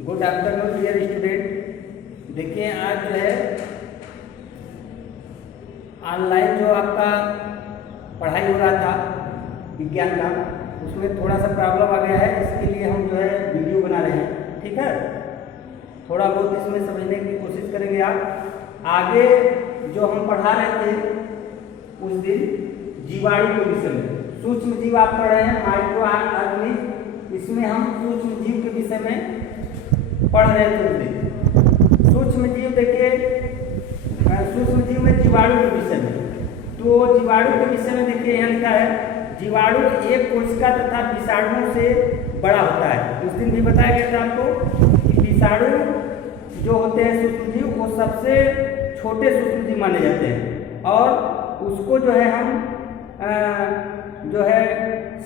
Good afternoon dear student. देखिए आज जो है ऑनलाइन जो आपका पढ़ाई हो रहा था विज्ञान का, उसमें थोड़ा सा प्रॉब्लम आ गया है। इसके लिए हम जो है वीडियो बना रहे हैं, ठीक है। थोड़ा बहुत इसमें समझने की कोशिश करेंगे। आप आगे जो हम पढ़ा रहे थे उस दिन जीवाणु के विषय में, सूक्ष्म जीव आप पढ़ रहे हैं, माइक्रो ऑर्गेनिज्म, इसमें हम सूक्ष्म जीव के विषय में पढ़ रहे थे उस दिन। सूक्ष्म जीव देखिए, सूक्ष्म जीव में जीवाणु के विषय में, तो जीवाणु के विषय में देखिए यहाँ लिखा है जीवाणु एक कोशिका तथा विषाणुओं से बड़ा होता है। उस दिन भी बताया गया था आपको कि विषाणु जो होते हैं सूक्ष्म जीव, वो सबसे छोटे सूक्ष्म जीव माने जाते हैं और उसको जो है हम जो है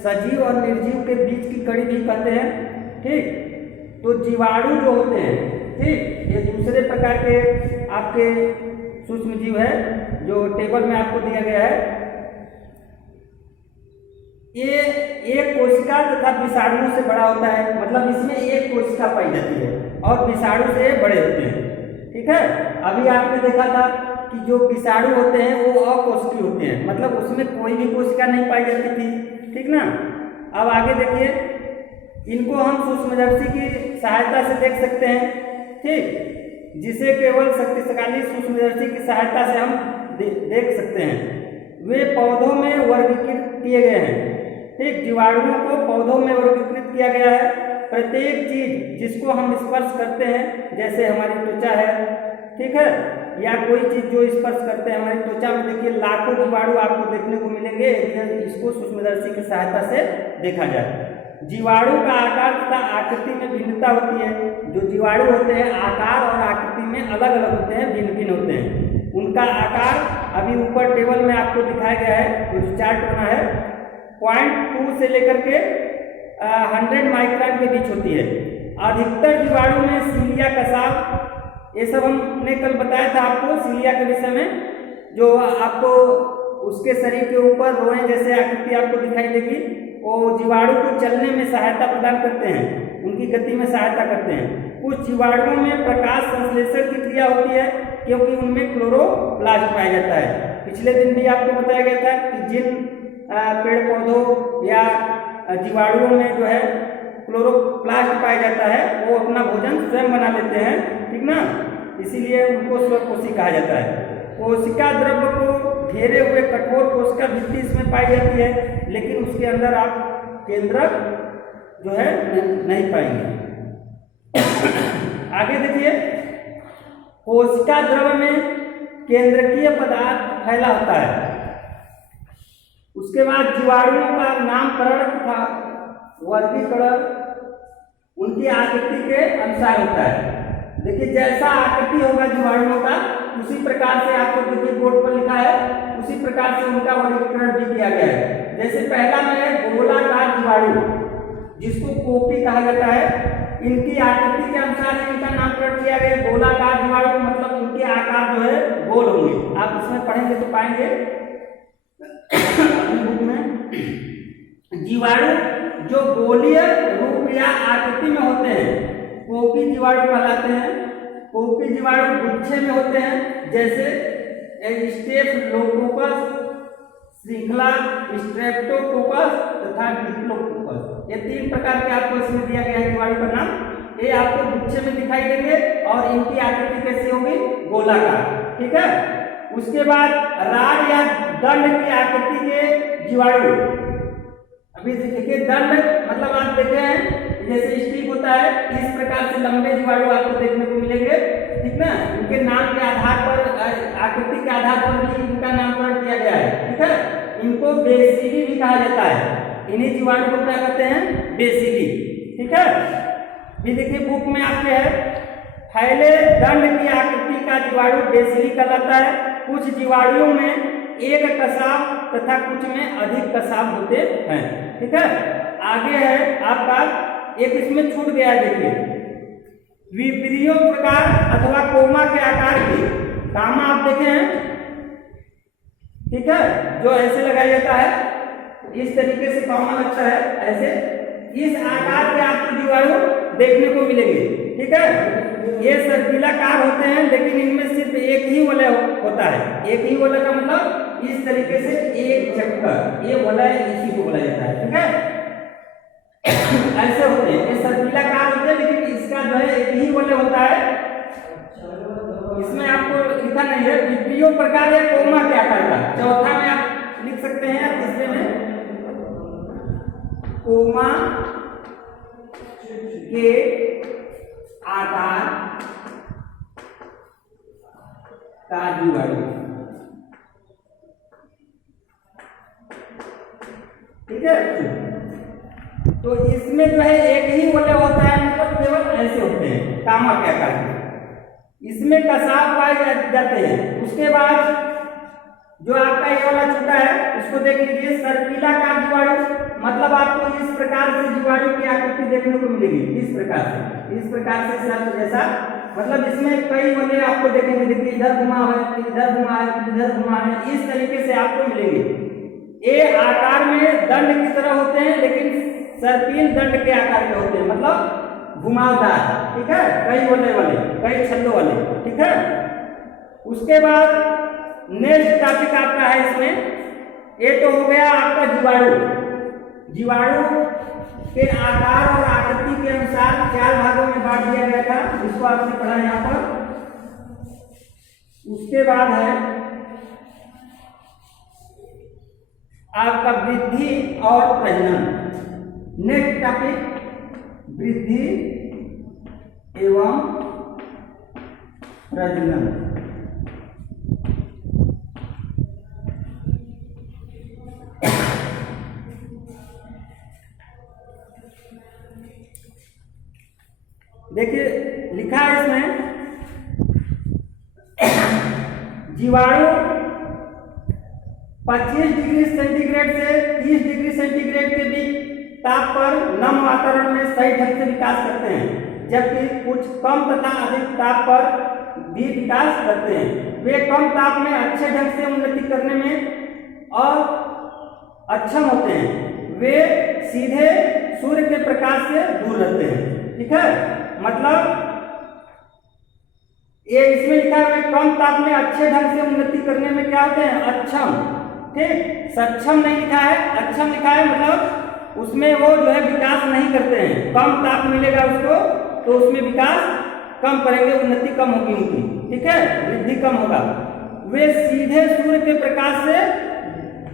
सजीव और निर्जीव के बीच की कड़ी भी कहते हैं, ठीक। तो जीवाणु जो होते हैं, ठीक, ये दूसरे प्रकार के आपके सूक्ष्म जीव है जो टेबल में आपको दिया गया है। ये एक कोशिका तथा विषाणु से बड़ा होता है, मतलब इसमें एक कोशिका पाई जाती है और विषाणु से बड़े होते हैं, ठीक है। अभी आपने देखा था कि जो विषाणु होते हैं वो अकोशिकीय होते हैं, मतलब उसमें कोई भी कोशिका नहीं पाई जाती थी, ठीक ना। अब आगे देखिए, इनको हम सूक्ष्मदर्शी की सहायता से देख सकते हैं, ठीक, जिसे केवल शक्तिशाली सूक्ष्मदर्शी की सहायता से हम देख सकते हैं। वे पौधों में वर्गीकृत किए गए हैं, ठीक। जीवाणुओं को पौधों में वर्गीकृत किया गया है। प्रत्येक चीज जिसको हम स्पर्श करते हैं, जैसे हमारी त्वचा है, ठीक है, या कोई चीज जो स्पर्श करते हैं हमारी त्वचा में, देखिए लाखों जीवाणु आपको देखने को मिलेंगे। इसको सूक्ष्मदर्शी की सहायता से देखा जाए। जीवाणु का आकार तथा आकृति में भिन्नता होती है। जो जीवाणु होते हैं आकार और आकृति में अलग अलग होते हैं, भिन्न भिन्न होते हैं। उनका आकार अभी ऊपर टेबल में आपको दिखाया गया है, कुछ चार्ट बना है। 0.2 से लेकर के 100 माइक्रोन के बीच होती है। अधिकतर जीवाणु में सीलिया कसाव, ये सब हमने कल बताया था आपको सीलिया के विषय में, जो आपको उसके शरीर के ऊपर रोए जैसे आकृति आपको दिखाई देगी। वो जीवाणु को चलने में सहायता प्रदान करते हैं, उनकी गति में सहायता करते हैं। कुछ जीवाणुओं में प्रकाश संश्लेषण की क्रिया होती है क्योंकि उनमें क्लोरोप्लास्ट पाया जाता है। पिछले दिन भी आपको बताया गया था कि जिन पेड़ पौधों या जीवाणुओं में जो है क्लोरोप्लास्ट पाया जाता है वो अपना भोजन स्वयं बना लेते हैं, ठीक ना, इसीलिए उनको स्वकोशी कहा जाता है। कोशिका द्रव्य को घेरे हुए कठोर कोशिका भित्ति इसमें पाई जाती है, लेकिन उसके अंदर आप केंद्रक जो है नहीं पाएंगे। आगे देखिए, कोशिका द्रव्य में केंद्रकीय पदार्थ फैला होता है। उसके बाद जीवाणुओं का नामकरण तथा वर्गीकरण उनकी आकृति के अनुसार होता है। देखिए जैसा आकृति होगा जीवाणुओं का, उसी प्रकार से आपको देखिए बोर्ड पर लिखा है, उसी प्रकार से उनका वर्गीकरण भी किया गया है। जैसे पहला में है गोलाकार जीवाणु, जिसको कोपी कहा जाता है। इनकी आकृति के अनुसार इनका नामकरण किया गया। गोलाकार जीवाणु मतलब उनके आकार जो है गोल होंगे। आप इसमें पढ़ेंगे तो पाएंगे बुक में। जीवाणु जो गोलीय रूप या आकृति में होते हैं कोपी जीवाणु कहलाते हैं। कोपी जीवाणु गुच्छे में होते हैं, जैसे स्टेफिलोकोकस, श्रृंखला, स्ट्रेप्टोकोकस तथा डिप्लोकोकस। ये 3 प्रकार के आपको इसमें दिया गया है जीवाणु का नाम। ये आपको गुच्छे में दिखाई देंगे और इनकी आकृति कैसी होगी, गोलाकार, ठीक है। उसके बाद राड या दंड की आकृति के जीवाणु। अभी देखिए दंड मतलब आप देखे हैं जैसे स्टिक होता है, इस प्रकार से लंबे जीवाणु आपको देखने को मिलेंगे, ठीक ना। इनके नाम के आधार पर, आकृति के आधार पर भी इनका नामकरण किया गया है, ठीक है। इनको बेसिली भी कहा जाता है। इन्हीं जीवाणु को क्या कहते हैं, बेसिली, ठीक है। ये देखिए बुक में आपके है, फैले दंड की आकृति का जीवाणु बेसिली कहलाता है। कुछ जीवाणुओं में एक कसाव तथा कुछ में अधिक कसाव होते हैं, ठीक है। आगे है आपका एक इसमें छूट गया है, देखिए विपरीय प्रकार अथवा कोमा के आकार की कामा आप देखे हैं, ठीक है, जो ऐसे लगाया जाता है, इस तरीके से कामा लगता है ऐसे। इस आकार के आपको जीवाणु देखने को मिलेंगे। ठीक है, ये सर्पिलाकार होते हैं, लेकिन इनमें सिर्फ एक ही वलय होता है। एक ही वलय का मतलब इस तरीके से एक चक्कर, ये वलय इसी को बोला जाता है। ठीक है, ऐसे होते हैं, ये सर्पिलाकार होते हैं, लेकिन इसका जो है एक ही वलय होता है। इसमें आपको लिखा नहीं है, विप्रियो प्रकार है कोमा के आकार का। चौथा में आप लिख सकते हैं, तीसरे में कोमा के आकार का जीवाणु। ठीक है, तो इसमें जो है एक ही वलय होता है, मतलब केवल ऐसे होते हैं कामा के आकार के। इसमें कसाव पाए जाते हैं। उसके बाद जो आपका ये वाला छूटा है उसको देख लीजिए, सर्पिलाकार जीवाणु, मतलब आपको इस प्रकार से जीवाणु की आकृति देखने को मिलेगी। इस प्रकार से सर्प जैसा, मतलब इसमें कई वलय आपको देखेंगे। देखिए इधर घुमा है, इधर घुमा है, इधर घुमा है, इस तरीके से आपको मिलेंगे। ये आकार में दंड की तरह होते हैं, लेकिन सर्पिल दंड के आकार के होते हैं, मतलब घुमावदार। ठीक है, कई वलय वाले, कई छल्लों वाले। ठीक है, उसके बाद नेक्स्ट टॉपिक आपका है इसमें, ये तो हो गया आपका जीवाणु। जीवाणु के आकार और आकृति के अनुसार 4 भागों में बांट दिया गया था, जिसको आपने पढ़ा यहाँ पर। उसके बाद है आपका वृद्धि और प्रजनन। नेक्स्ट टॉपिक वृद्धि एवं प्रजनन। देखिए लिखा है इसमें, जीवाणु 25 डिग्री सेंटीग्रेड से 30 डिग्री सेंटीग्रेड के बीच ताप पर नम वातावरण में सही ढंग से विकास करते हैं, जबकि कुछ कम तथा अधिक ताप पर भी विकास करते हैं। वे कम ताप में अच्छे ढंग से उन्नति करने में और अक्षम होते हैं। वे सीधे सूर्य के प्रकाश से दूर रहते हैं। ठीक है, मतलब ये इसमें लिखा है कम ताप में अच्छे ढंग से उन्नति करने में क्या होते हैं, अक्षम। ठीक, सक्षम नहीं लिखा है, अक्षम लिखा है, मतलब उसमें वो जो है विकास नहीं करते हैं। कम ताप मिलेगा उसको तो उसमें विकास कम करेंगे, उन्नति कम होगी उनकी। ठीक है, वृद्धि कम होगा। वे सीधे सूर्य के प्रकाश से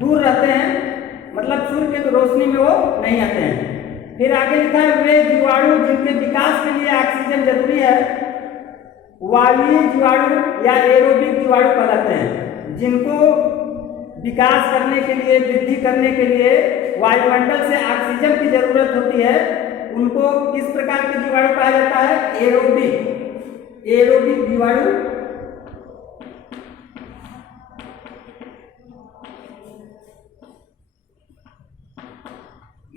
दूर रहते हैं, मतलब सूर्य की रोशनी में वो नहीं आते हैं। फिर आगे लिखा है, वे जीवाणु जिनके विकास के लिए ऑक्सीजन जरूरी है वायवीय जीवाणु या एरोबिक जीवाणु कहलाते हैं। जिनको विकास करने के लिए, वृद्धि करने के लिए वायुमंडल से ऑक्सीजन की जरूरत होती है, उनको किस प्रकार के जीवाणु कहा जाता है, एरोबिक जीवाणु।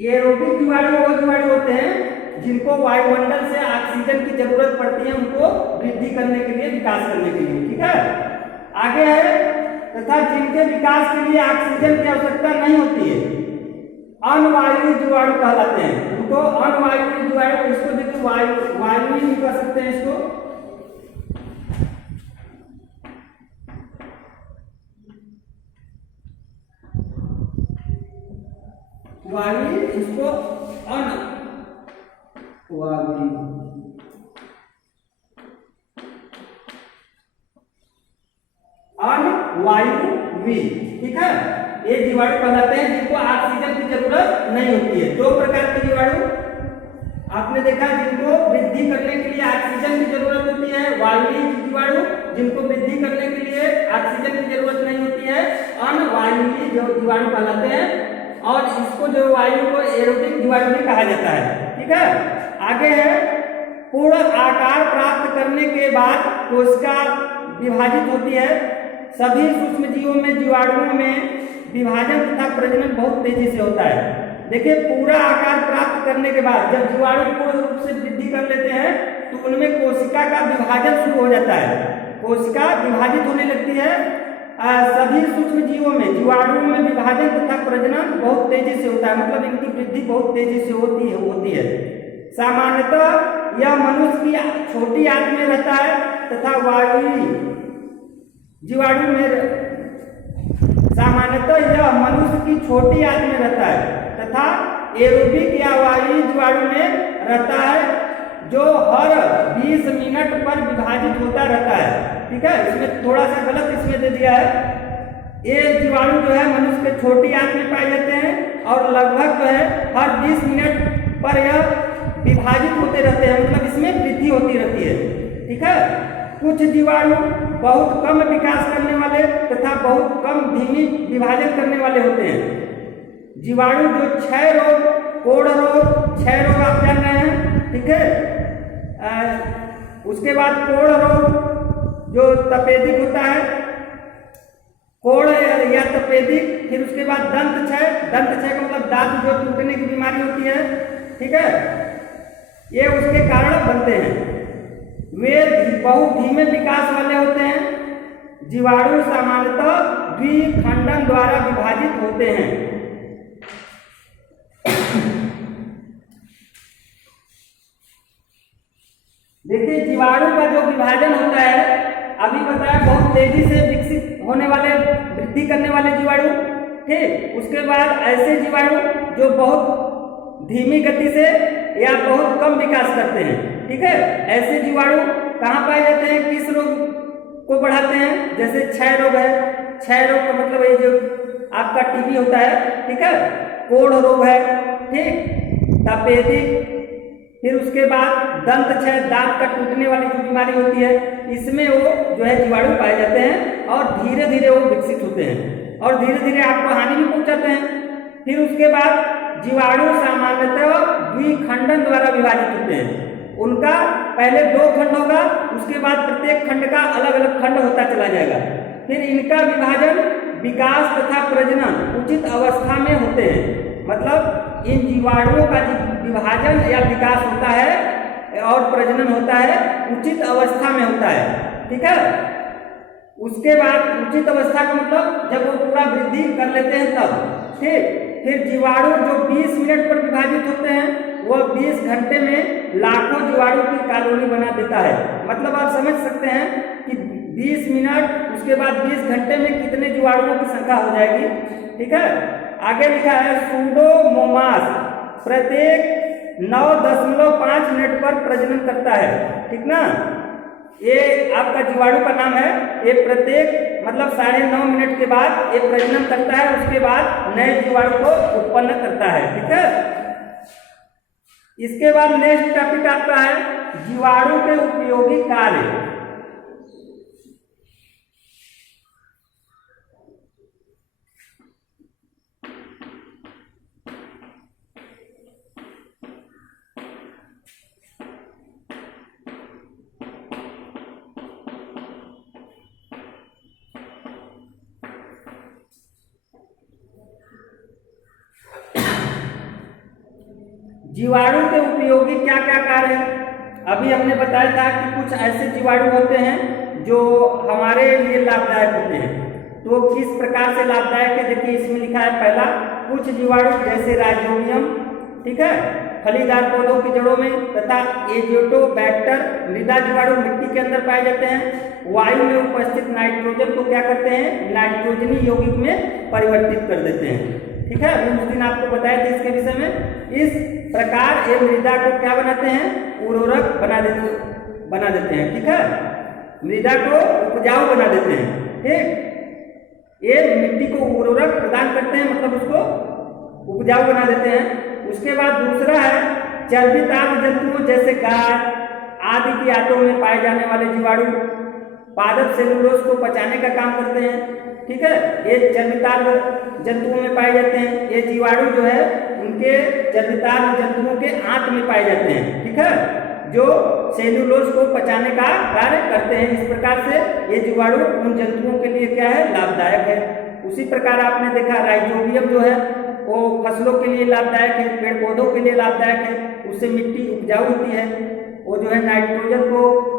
एरोबिक जीवाणु वो जीवाणु होते हैं जिनको वायुमंडल से ऑक्सीजन की जरूरत पड़ती है, उनको वृद्धि करने के लिए, विकास करने के लिए। ठीक है, आगे है तथा जिनके विकास के लिए ऑक्सीजन की आवश्यकता नहीं होती है, अनवायवीय जीवाणु कहलाते हैं। उनको अनवायवीय जीवाणु, इसको देखिए वायु नहीं कह सकते हैं इसको, वायु, इसको अनवायवीय। ठीक है, ये जीवाणु कहलाते हैं जिनको ऑक्सीजन की जरूरत नहीं होती है। 2 प्रकार के जीवाणु आपने देखा, जिनको वृद्धि करने के लिए ऑक्सीजन की जरूरत होती है, वायवीय जीवाणु, जिनको वृद्धि करने के लिए ऑक्सीजन की जरूरत नहीं होती है, अनवायवीय जो जीवाणु कहलाते हैं। और इसको जो वायु को एरोबिक जीवाणु भी कहा जाता है। ठीक है, आगे है पूर्ण आकार प्राप्त करने के बाद कोशिका विभाजित होती है। सभी सूक्ष्म जीवों में जीवाणुओं में विभाजन तथा प्रजनन बहुत तेजी से होता है। देखिए, पूरा आकार प्राप्त करने के बाद जब जीवाणु पूर्ण रूप से वृद्धि कर लेते हैं तो उनमें कोशिका का विभाजन शुरू हो जाता है, कोशिका विभाजित होने लगती है। सभी सूक्ष्म जीवों में जीवाणुओं में विभाजन तथा प्रजनन बहुत तेजी से होता है, मतलब इनकी वृद्धि बहुत तेजी से होती है। सामान्यतः यह मनुष्य की छोटी आंत में रहता है तथा वायवीय जीवाणु में सामान्यतः यह मनुष्य की छोटी आंत में रहता है तथा एरोबिक या वायवीय जीवाणु में रहता है जो हर 20 मिनट पर विभाजित होता रहता है। ठीक है, इसमें थोड़ा सा गलत इसमें दे दिया है। ये जीवाणु जो है मनुष्य के छोटी आंत में पाए जाते हैं और लगभग जो है हर 20 मिनट पर यह विभाजित होते रहते हैं, मतलब इसमें वृद्धि होती रहती है। ठीक है, कुछ जीवाणु बहुत कम विकास करने वाले तथा बहुत कम धीमी विभाजन करने वाले होते हैं। जीवाणु जो क्षय रोग, कोढ़ रोग, क्षय रोग आप जान रहे हैं। ठीक है, उसके बाद कोढ़ रोग जो तपेदिक होता है, कोढ़ या तपेदिक, फिर उसके बाद दंत क्षय का मतलब दांत जो टूटने की बीमारी होती है। ठीक है, ये उसके कारण बनते हैं। वे बहुत धीमे विकास वाले होते हैं। जीवाणु सामान्यतः द्विखंडन द्वारा विभाजित होते हैं। देखिए, जीवाणु का जो विभाजन होता है, अभी बताया बहुत तेजी से विकसित होने वाले, वृद्धि करने वाले जीवाणु। ठीक, उसके बाद ऐसे जीवाणु जो बहुत धीमी गति से या बहुत कम विकास करते हैं। ठीक है, ऐसे जीवाणु कहाँ पाए जाते हैं, किस रोग को बढ़ाते हैं? जैसे क्षय रोग है, क्षय रोग का मतलब ये जो आपका टीबी होता है। ठीक है, कोढ़ रोग है, ठीक, तपेदिक, फिर उसके बाद दंत क्षय, दांत का टूटने वाली जो बीमारी होती है, इसमें वो जो है जीवाणु पाए जाते हैं और धीरे धीरे वो विकसित होते हैं और धीरे धीरे आपको हानि भी पहुंचाते हैं। फिर उसके बाद जीवाणु सामान्यतः द्विखंडन द्वारा विभाजित होते हैं। उनका पहले 2 खंड होगा, उसके बाद प्रत्येक खंड का अलग अलग खंड होता चला जाएगा। फिर इनका विभाजन, विकास तथा प्रजनन उचित अवस्था में होते हैं। मतलब इन जीवाणुओं का विभाजन या विकास होता है और प्रजनन होता है उचित अवस्था में होता है। ठीक है, उसके बाद उचित अवस्था का मतलब जब वो पूरा वृद्धि कर लेते हैं तब। ठीक, फिर जीवाणु जो 20 मिनट पर विभाजित होते हैं, वह 20 घंटे में लाखों जीवाणु की कॉलोनी बना देता है। मतलब आप समझ सकते हैं कि 20 मिनट, उसके बाद 20 घंटे में कितने जीवाणुओं की संख्या हो जाएगी। ठीक है, आगे लिखा है सूडोमोनास प्रत्येक 9.5 मिनट पर प्रजनन करता है। ठीक ना, ये आपका जीवाणु का नाम है। ये प्रत्येक मतलब 9.5 मिनट के बाद ये प्रजनन करता है, उसके बाद नए जीवाणु को उत्पन्न करता है। ठीक है, इसके बाद नेक्स्ट टॉपिक आपका है जीवाणु के उपयोगी कार्य। जीवाणु के उपयोगी क्या क्या कार्य हैं? अभी हमने बताया था कि कुछ ऐसे जीवाणु होते हैं जो हमारे लिए लाभदायक होते हैं। तो किस प्रकार से लाभदायक है, देखिए इसमें लिखा है। पहला, कुछ जीवाणु जैसे राइजोबियम, ठीक है, फलीदार पौधों की जड़ों में, तथा एजियोटोबैक्टर मृदा जीवाणु मिट्टी के अंदर पाए जाते हैं। वायु में उपस्थित नाइट्रोजन को क्या करते हैं, नाइट्रोजनी यौगिक में परिवर्तित कर देते हैं। ठीक है, अभी उस दिन आपको बताया था इसके विषय में। इस प्रकार ये मृदा को क्या बनाते हैं, उर्वरक बना देते हैं। ठीक है, मृदा को उपजाऊ बना देते हैं। ठीक, ये मिट्टी को उर्वरक प्रदान करते हैं, मतलब उसको उपजाऊ बना देते हैं। उसके बाद दूसरा है चर्बितार्थ जंतुओं जैसे गाय आदि की आंतों में पाए जाने वाले जीवाणु पादप सेलुलोज को पचाने का काम करते हैं। ठीक है, ये चर्बितार्थ जंतुओं में पाए जाते हैं। ये जीवाणु जो है उनके चर्बितार्थ जंतुओं के आंत में पाए जाते हैं। ठीक है, जो सेलुलोज को पचाने का कार्य करते हैं। इस प्रकार से ये जीवाणु उन जंतुओं के लिए क्या है, लाभदायक है। उसी प्रकार आपने देखा राइजोबियम जो है वो फसलों के लिए लाभदायक है, पेड़ पौधों के लिए लाभदायक है। उससे मिट्टी उपजाऊ होती है। वो जो है नाइट्रोजन को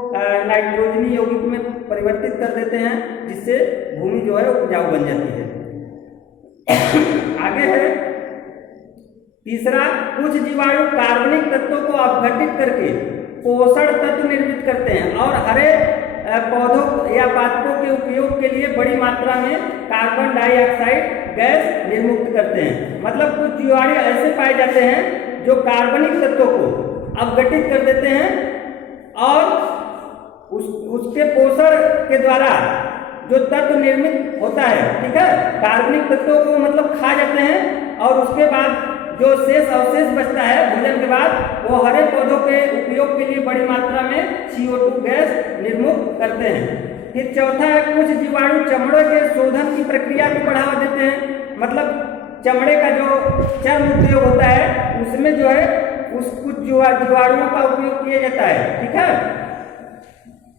नाइट्रोजनी यौगिक में परिवर्तित कर देते हैं, जिससे भूमि जो है उपजाऊ बन जाती है। आगे है तीसरा, कुछ जीवाणु कार्बनिक तत्वों को अपघटित करके पोषण तत्व निर्मित करते हैं और हरे पौधों या पादपों के उपयोग के लिए बड़ी मात्रा में कार्बन डाइऑक्साइड गैस निर्मुक्त करते हैं। मतलब कुछ जीवाणु ऐसे पाए जाते हैं जो कार्बनिक तत्वों को अपघटित कर देते हैं और उसके पोषण के द्वारा जो तत्व निर्मित होता है, ठीक है, कार्बनिक तत्वों को मतलब खा जाते हैं और उसके बाद जो शेष अवशेष बचता है भोजन के बाद, वो हरे पौधों के उपयोग के लिए बड़ी मात्रा में CO2 गैस निर्मुक्त करते हैं। फिर चौथा है, कुछ जीवाणु चमड़े के शोधन की प्रक्रिया को बढ़ावा देते हैं। मतलब चमड़े का जो चर्म उद्योग होता है उसमें जो है कुछ जीवाणुओं का उपयोग किया जाता है, ठीक है,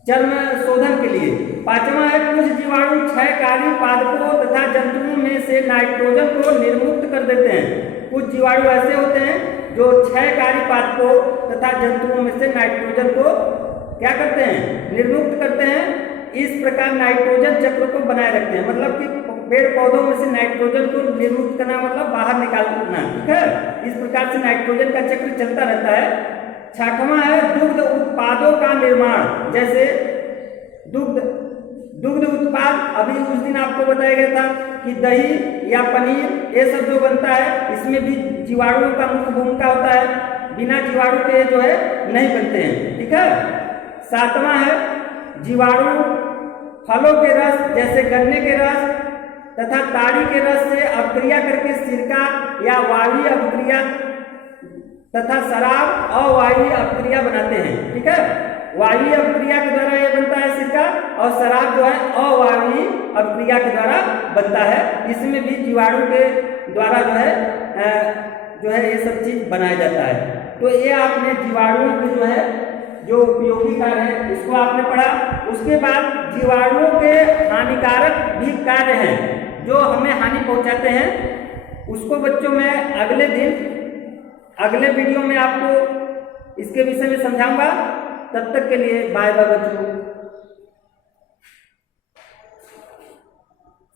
चर्म शोधन के लिए। पांचवा है, कुछ जीवाणु क्षयकारी पादपों तथा जंतुओं में से नाइट्रोजन को निर्मुक्त कर देते हैं। कुछ जीवाणु ऐसे होते हैं जो क्षयकारी पादपों तथा जंतुओं में से नाइट्रोजन को क्या करते हैं, निर्मुक्त करते हैं। इस प्रकार नाइट्रोजन चक्र को बनाए रखते हैं। मतलब कि पेड़ पौधों में से नाइट्रोजन को निर्मुक्त करना मतलब बाहर निकालना, ठीक है। इस प्रकार से नाइट्रोजन का चक्र चलता रहता है। छठवां है, दुग्ध उत्पादों का निर्माण। जैसे दुग्ध उत्पाद, अभी उस दिन आपको बताया गया था कि दही या पनीर ये सब जो बनता है इसमें भी जीवाणुओं का मुख्य भूमिका होता है। बिना जीवाणु के जो है नहीं बनते हैं, ठीक है। सातवां है, जीवाणु फलों के रस जैसे गन्ने के रस तथा ताड़ी के रस से अपक्रिया करके सिरका या वायवीय अपक्रिया तथा शराब अवायवीय अपक्रिया बनाते हैं, ठीक है। वायवीय अपक्रिया के द्वारा ये बनता है सिरका और शराब जो है अवायवीय अपक्रिया के द्वारा बनता है। इसमें भी जीवाणु के द्वारा जो है ये सब चीज बनाया जाता है। तो ये आपने जीवाणुओं के जो है जो उपयोगी कार्य है इसको आपने पढ़ा। उसके बाद जीवाणुओं के हानिकारक भी कार्य हैं जो हमें हानि पहुंचाते हैं, उसको बच्चों मैं अगले वीडियो में आपको इसके विषय में समझाऊंगा। तब तक के लिए बाय बाय बच्चों।